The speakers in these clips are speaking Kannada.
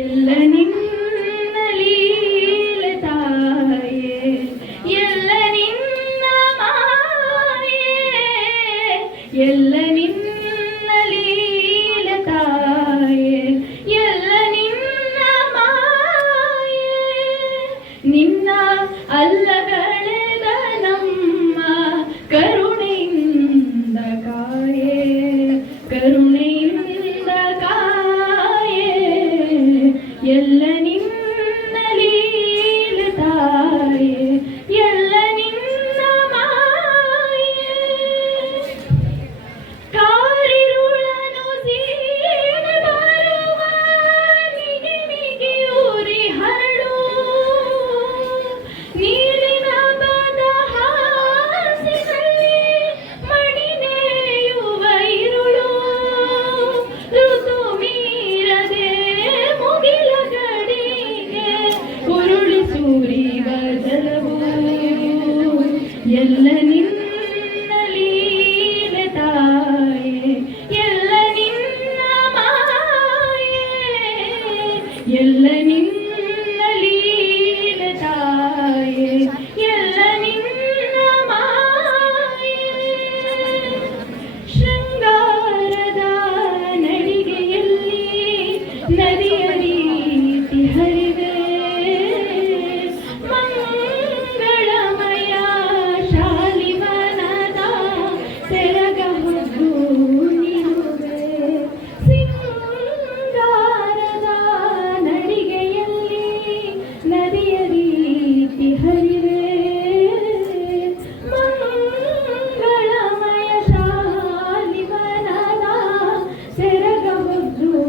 ಎಲ್ಲ ನಿನ್ನ ಲೀಲೆ ತಾಯೇ ಎಲ್ಲ ನಿನ್ನ ಮಾಯೆ ಎಲ್ಲ ನಿನ್ನ ಲೀಲೆ ಸೂರಿವ ಜಲವು ಎಲ್ಲ ನಿನ್ನ ಲೀಲೆ ತಾಯೆ, ಎಲ್ಲ ನಿನ್ನ ಮಾಯೆ. ಎಲ್ಲ ನಿನ್ನ ಲೀಲೆ ತಾಯೆ, ಎಲ್ಲ ನಿನ್ನ ಮಾಯೆ. ಶೃಂಗಾರದ ನಡಿಗೆಯಲ್ಲಿ ನದಿಯ ರೀತಿ ಹರಿವೆ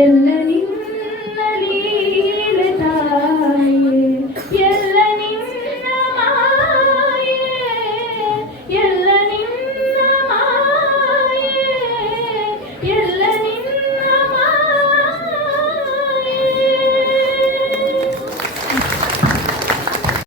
beginning.